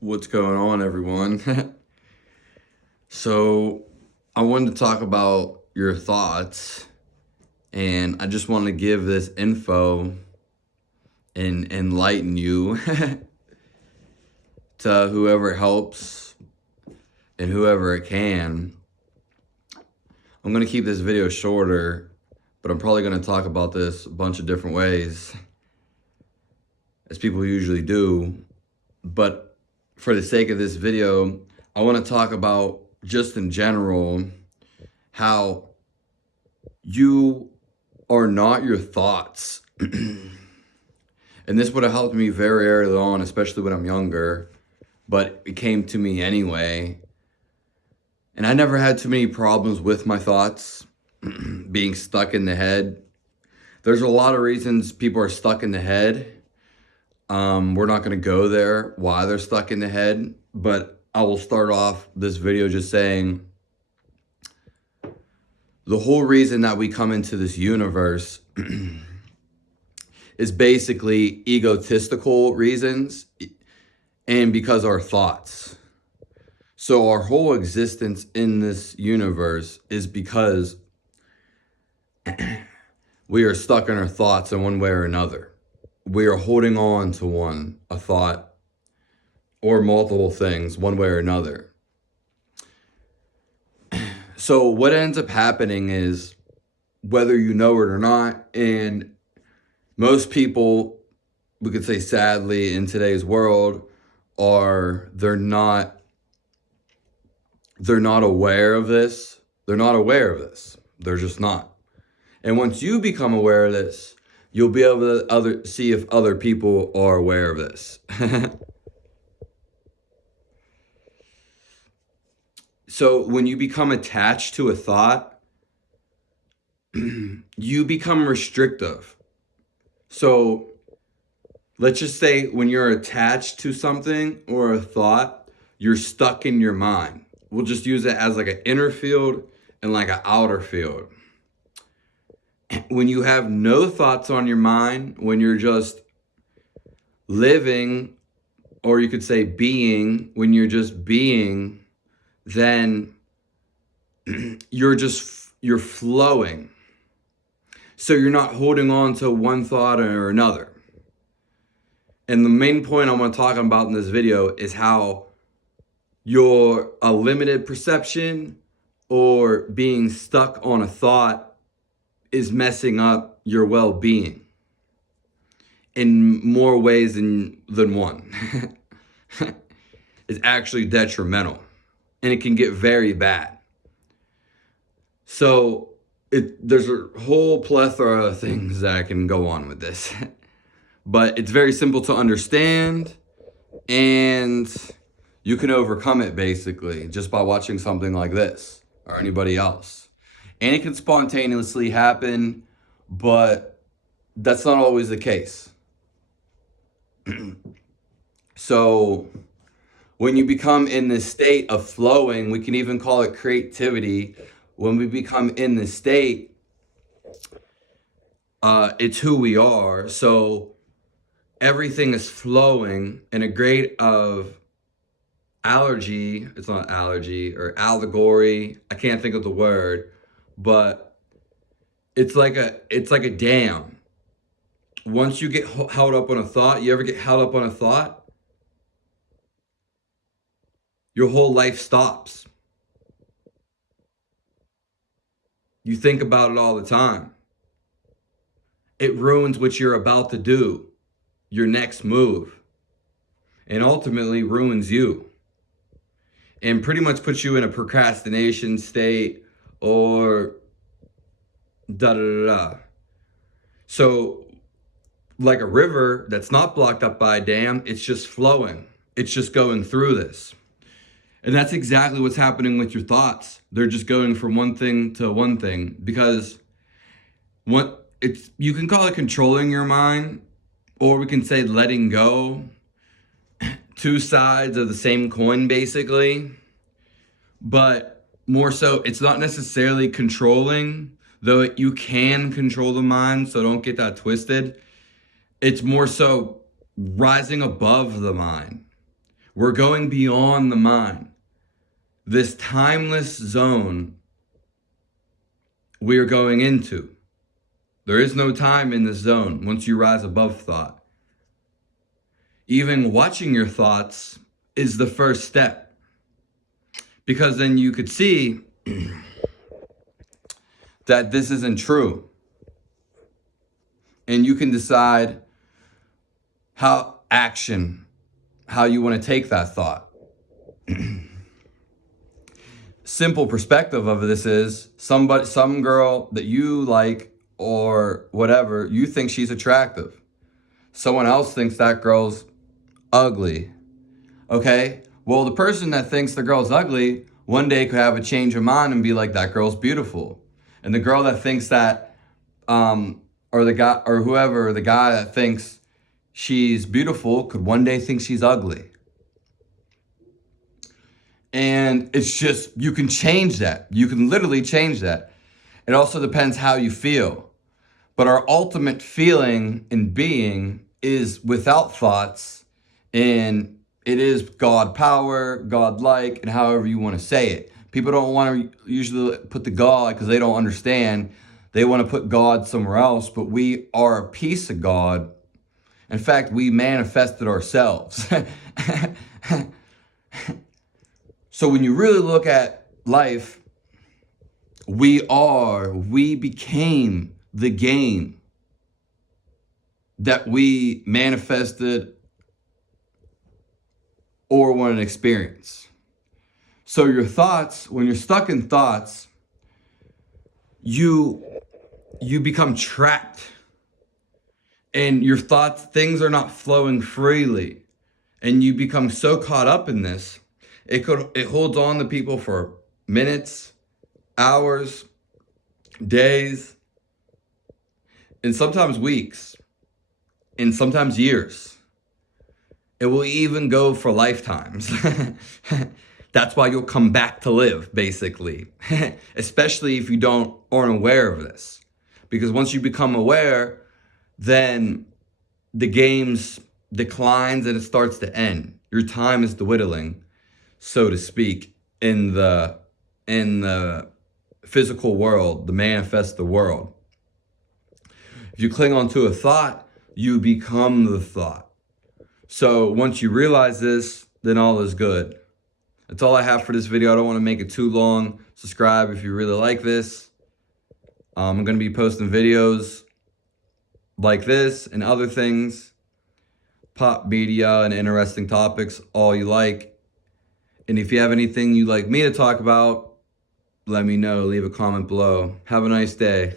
What's going on, everyone? So, I wanted to talk about your thoughts, and I just want to give this info and enlighten you to whoever it helps and whoever it can. I'm going to keep this video shorter, but I'm probably going to talk about this a bunch of different ways, as people usually do. But for the sake of this video, I want to talk about just in general how you are not your thoughts. And this would have helped me very early on, especially when I'm younger, but it came to me anyway. And I never had too many problems with my thoughts being stuck in the head. There's a lot of reasons people are stuck in the head. We're not going to go there, why they're stuck in the head, but I will start off this video just saying the whole reason that we come into this universe is basically egotistical reasons and because our thoughts. So our whole existence in this universe is because we are stuck in our thoughts in one way or another. We are holding on to a thought, or multiple things, one way or another. So what ends up happening is, whether you know it or not, and most people, we could say sadly, in today's world, they're not aware of this. They're not aware of this. They're just not. And once you become aware of this, you'll be able to see if other people are aware of this. So when you become attached to a thought, you become restrictive. So let's just say when you're attached to something or a thought, you're stuck in your mind. We'll just use it as like an inner field and like an outer field. When you have no thoughts on your mind, when you're just living, or you could say being, when you're just being, then you're flowing. So you're not holding on to one thought or another. And the main point I want to talk about in this video is how a limited perception or being stuck on a thought is messing up your well-being in more ways than one. It's actually detrimental, and it can get very bad. So there's a whole plethora of things that I can go on with this, but it's very simple to understand, and you can overcome it basically just by watching something like this or anybody else. And it can spontaneously happen, but that's not always the case. So when you become in this state of flowing, we can even call it creativity. When we become in this state, it's who we are. So everything is flowing in a grade of it's not allergy or allegory. I can't think of the word, but it's like a dam. Once you get held up on a thought, you ever get held up on a thought? Your whole life stops. You think about it all the time. It ruins what you're about to do, your next move, and ultimately ruins you. And pretty much puts you in a procrastination state or da-da-da-da. So like a river that's not blocked up by a dam, it's just flowing. It's just going through this. And that's exactly what's happening with your thoughts. They're just going from one thing to one thing, because you can call it controlling your mind, or we can say letting go. Two sides of the same coin, basically. But more so, it's not necessarily controlling, though you can control the mind, so don't get that twisted. It's more so rising above the mind, We're going beyond the mind. This timeless zone we are going into. There is no time in this zone once you rise above thought. Even watching your thoughts is the first step. Because then you could see that this isn't true. And you can decide how you want to take that thought. Simple perspective of this is some girl that you like or whatever, you think she's attractive. Someone else thinks that girl's ugly. Okay? Well, the person that thinks the girl's ugly one day could have a change of mind and be like, that girl's beautiful. And the girl that thinks that, or the guy that thinks she's beautiful could one day think she's ugly. And it's just, you can change that. You can literally change that. It also depends how you feel. But our ultimate feeling and being is without thoughts, and it is God power, God like, and however you want to say it. People don't want to usually put the God because they don't understand. They want to put God somewhere else, but we are a piece of God. In fact, we manifested ourselves. So when you really look at life, we became the game that we manifested or want to experience. So your thoughts, when you're stuck in thoughts, you become trapped. And your thoughts, things are not flowing freely. And you become so caught up in this, it holds on to people for minutes, hours, days, and sometimes weeks, and sometimes years. It will even go for lifetimes. That's why you'll come back to live, basically. Especially if you aren't aware of this. Because once you become aware, then the games declines and it starts to end. Your time is dwindling, so to speak, in the physical world, the manifest world. If you cling on to a thought, you become the thought. So once you realize this, then all is good. That's all I have for this video. I don't want to make it too long. Subscribe if you really like this. I'm going to be posting videos like this and other things, pop media and interesting topics, all you like. And if you have anything you'd like me to talk about, let me know. Leave a comment below. Have a nice day.